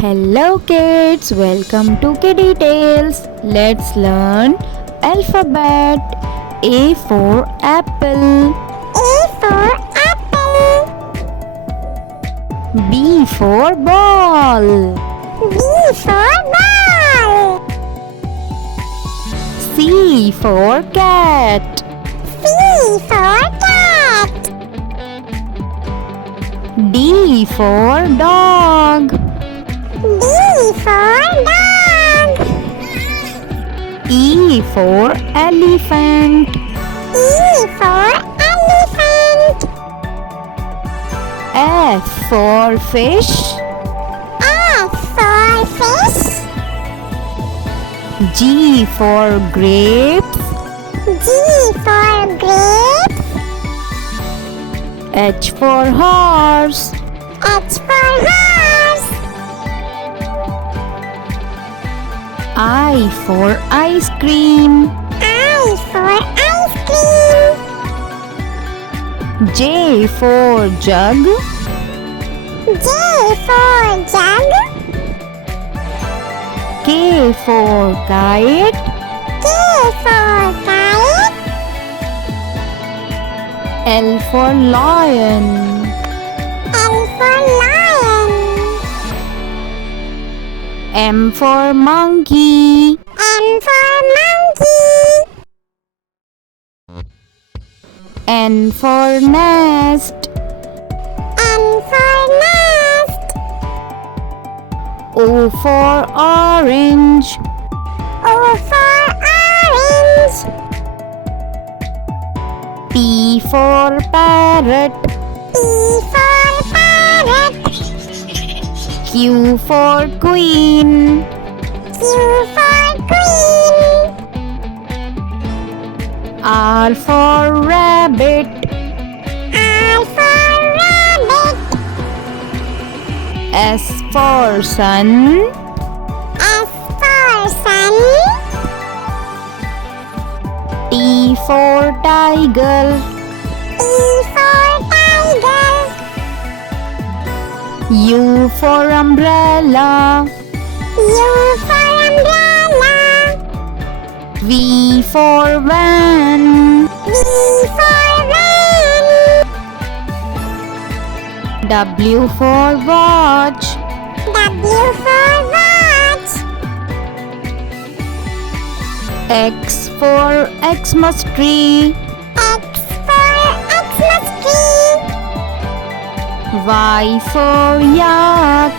Hello kids, welcome to Kiddie Tales. Let's learn alphabet. A for apple. A for apple. B for ball. B for ball. C for cat. C for cat. D for dog. D for dog. E for elephant. E for elephant. F for fish. F for fish. G for grapes. G for grapes. H for horse. H for horse. I for ice cream. I for ice cream. J for jug. J for jug. K for kite. K for kite. L for lion. L for lion. M for monkey. M for monkey. N for nest. N for nest. O for orange. O for orange. P for parrot. P for parrot. Q for queen. Q for queen. R for rabbit. R for rabbit. S for sun. S for sun. T for tiger. T for tiger. U for umbrella. U for umbrella. V for van. V for van. W for watch. W for watch. X for Xmas tree. X for Xmas tree. Y for yak.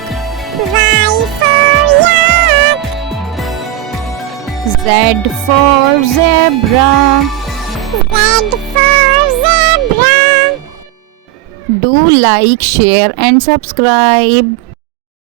Y for yak. Z for zebra. Z for zebra. Do like, share and subscribe.